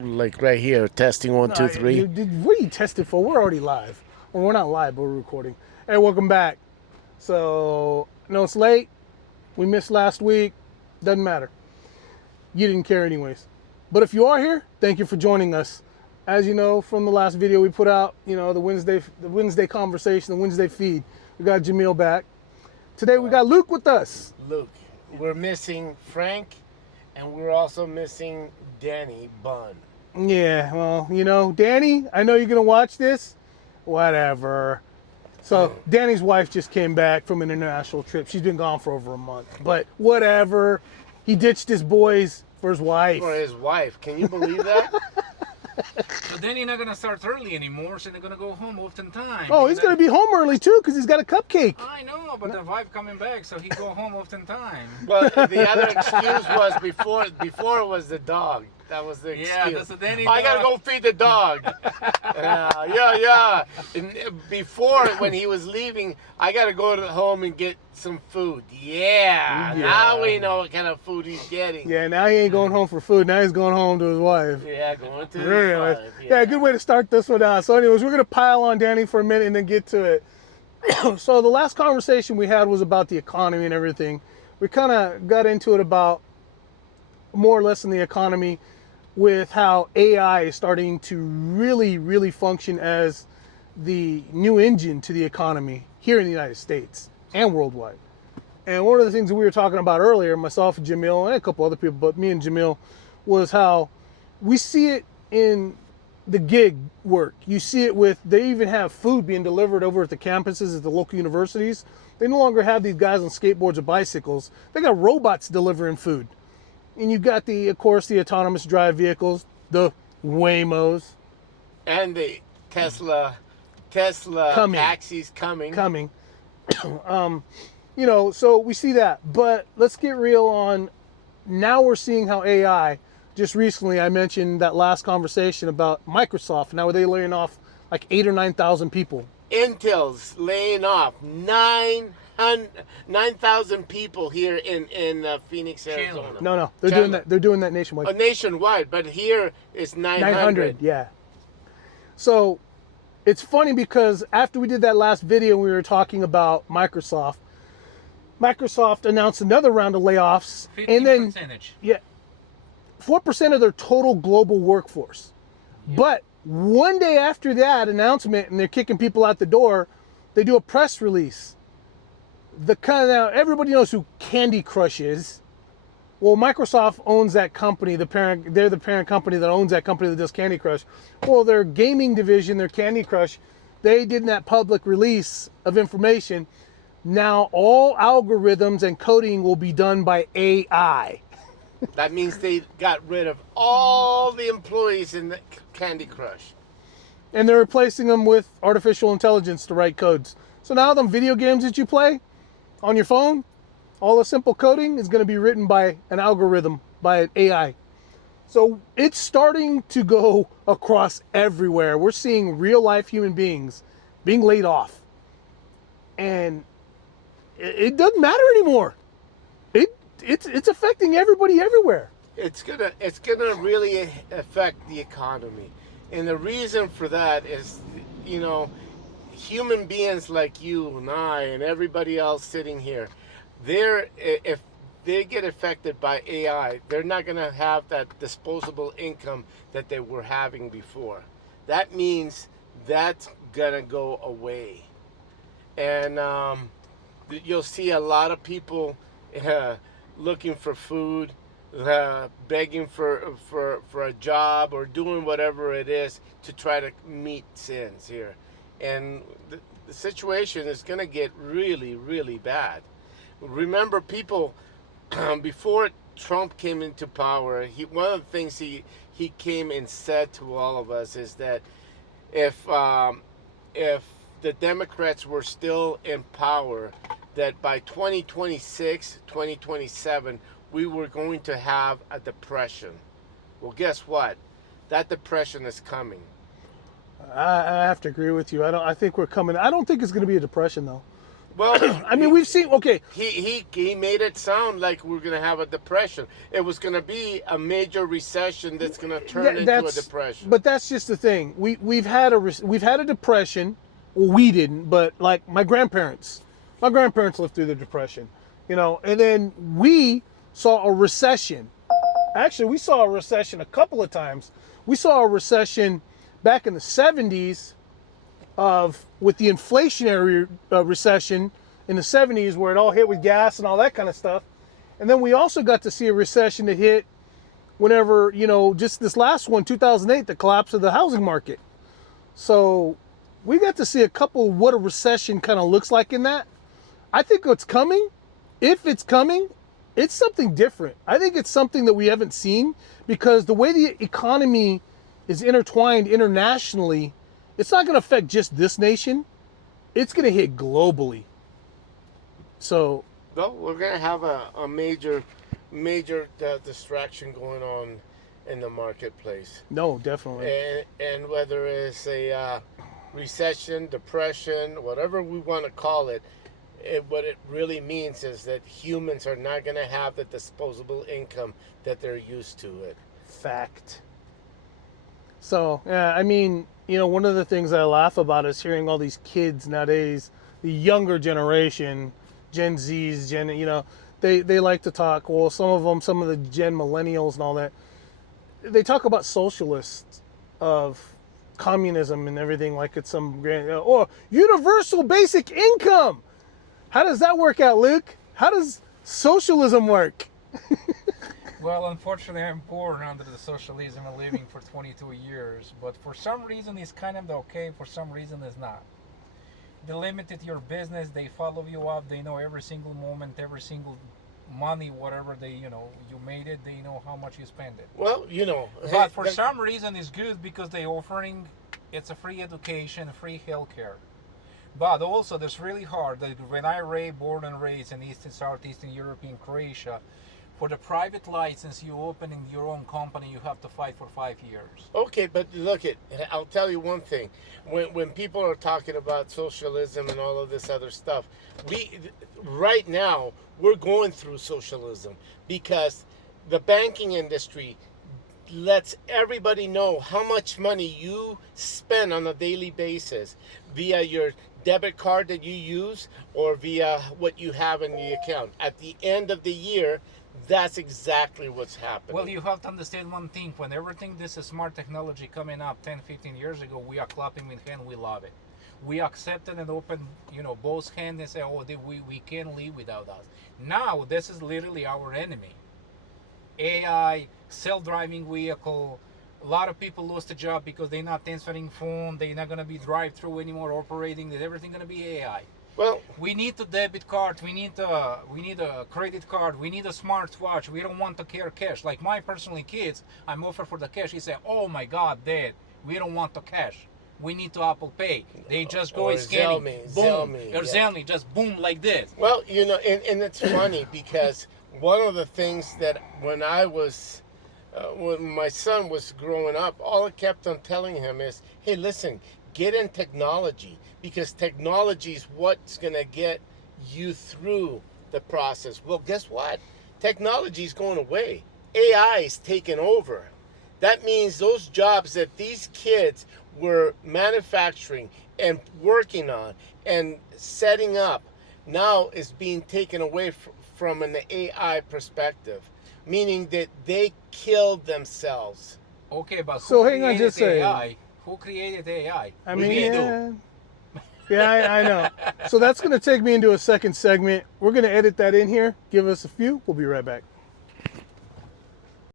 Like right here, testing one, two, No, three. what are you tested for? We're already live. Well, we're not live, but we're recording. Hey, welcome back. So, no, it's late. We missed last week. Doesn't matter. You didn't care anyways. But if you are here, thank you for joining us. As you know from the last video we put out, the Wednesday conversation, the Wednesday feed. We got Jamil back. Today we got Luke with us. Luke, we're missing Frank, and we're also missing Danny Bunn. Yeah, well, Danny, I know you're gonna watch this. Whatever. So Danny's wife just came back from an international trip. She's been gone for over a month. But whatever. He ditched his boys for his wife. For his wife. Can you believe that? So then you're not gonna start early anymore, so they're gonna go home oftentimes. Oh, he's gonna be home early too because he's got a cupcake. I know, but the wife coming back, so he go home oftentimes. Well, the other excuse was before it was the dog. That was the excuse. Yeah, that's the Danny I gotta go feed the dog. Yeah. And before, when he was leaving, I gotta go to home and get some food. Yeah. Now we know what kind of food he's getting. Yeah, now he ain't going home for food. Now he's going home to his wife. Yeah, going to his Anyways, wife. yeah, good way to start this one out. So anyways, we're going to pile on Danny for a minute and then get to it. So the last conversation we had was about the economy and everything. We kind of got into it about more or less in the economy with how AI is starting to really, really function as the new engine to the economy here in the United States and worldwide. And one of the things that we were talking about earlier, myself and Jamil and a couple other people, but me and Jamil, was how we see it in the gig work. You see it with, they even have food being delivered over at the campuses at the local universities. They no longer have these guys on skateboards or bicycles. They got robots delivering food. And you've got of course, the autonomous drive vehicles, the Waymos. And the Tesla Coming. taxis coming. So we see that. But let's get real on, now we're seeing how AI, just recently I mentioned that last conversation about Microsoft. Now they're laying off like 8,000 or 9,000 people. Intel's laying off 9,000 people here in Phoenix, Arizona. No, they're doing that. They're doing that nationwide. Nationwide, but here it's 900. 900, yeah. So it's funny because after we did that last video, we were talking about Microsoft. Microsoft announced another round of layoffs, 15%. and then 4% of their total global workforce. Yeah. But one day after that announcement, and they're kicking people out the door, they do a press release. Now everybody knows who Candy Crush is. Well, Microsoft owns that company. They're the parent company that owns that company that does Candy Crush. Well, their gaming division, their Candy Crush, they did that public release of information. Now all algorithms and coding will be done by AI. That means they got rid of all the employees in the Candy Crush. And they're replacing them with artificial intelligence to write codes. So now the video games that you play on your phone, all the simple coding is going to be written by an algorithm, by an AI. So it's starting to go across everywhere. We're seeing real life human beings being laid off. And it doesn't matter anymore. It's affecting everybody everywhere. It's gonna really affect the economy, and the reason for that is, human beings like you and I and everybody else sitting here, if they get affected by AI, they're not gonna have that disposable income that they were having before. That means that's gonna go away, and you'll see a lot of people looking for food, begging for a job, or doing whatever it is to try to meet ends here. And the situation is going to get really, really bad. Remember, people, before Trump came into power, one of the things he came and said to all of us is that if the Democrats were still in power, that by 2026, 2027, we were going to have a depression. Well, guess what? That depression is coming. I have to agree with you. I think we're coming. I don't think it's going to be a depression though. Well, I mean, we've seen. Okay, he made it sound like we're gonna have a depression. It was gonna be a major recession that's gonna turn into a depression. but that's just the thing. We've had a depression. Well, we didn't, but like my grandparents lived through the depression, you know, and then we saw a recession. Actually, we saw a recession a couple of times. We saw a recession back in the 70s with the inflationary recession in the 70s where it all hit with gas and all that kind of stuff. And then we also got to see a recession that hit whenever, you know, just this last one, 2008, the collapse of the housing market. So we got to see a couple of what a recession kind of looks like in that. I think what's coming, if it's coming, it's something different. I think it's something that we haven't seen because the way the economy is intertwined internationally, it's not going to affect just this nation. It's going to hit globally. So, Well, we're gonna have a major distraction going on in the marketplace, no, definitely. and whether it's a recession, depression, whatever we want to call it, what it really means is that humans are not going to have the disposable income that they're used to it. Fact. So, yeah, I mean, you know, one of the things I laugh about is hearing all these kids nowadays, the younger generation, Gen Zs, you know, they like to talk, well, some of the Gen Millennials and all that, they talk about socialists of communism and everything like it's some grand, or universal basic income. How does that work out, Luke? How does socialism work? Well, unfortunately, I'm born under the socialism and living for 22 years. But for some reason, it's kind of okay. For some reason, it's not. They limited your business. They follow you up. They know every single moment, every single money, whatever you made it. They know how much you spend it. Well, you know. But for some reason, it's good because they're offering, it's a free education, free healthcare. But also, that's really hard. When I born and raised in Southeastern European Croatia, for the private license, you opening your own company, you have to fight for 5 years. Okay, but look I'll tell you one thing. When people are talking about socialism and all of this other stuff, right now we're going through socialism because the banking industry lets everybody know how much money you spend on a daily basis via your debit card that you use or via what you have in the account. At the end of the year, that's exactly what's happening. Well, you have to understand one thing. When everything this is smart technology coming up 10, 15 years ago, we are clapping with hands. We love it. We accept it and open, both hands and say, oh, we can't live without us. Now, this is literally our enemy. AI, self-driving vehicle. A lot of people lost a job because they're not answering phone. They're not going to be drive-through anymore operating. There's everything going to be AI. Well, we need a debit card. We need a credit card. We need a smartwatch. We don't want to carry cash. Like my personal kids, I'm offered for the cash. He said, "Oh my God, Dad, we don't want the cash. We need to Apple Pay." They just go scanning, boom, or Zelle, just boom like this. Well, and it's funny because one of the things that when my son was growing up, all I kept on telling him is, "Hey, listen, get in technology." Because technology is what's going to get you through the process. Well, guess what? Technology is going away. AI is taking over. That means those jobs that these kids were manufacturing and working on and setting up now is being taken away from an AI perspective, meaning that they killed themselves. Okay, but so hang on, just say AI? Who created AI? I mean, yeah, I know. So that's going to take me into a second segment. We're going to edit that in here. Give us a few. We'll be right back.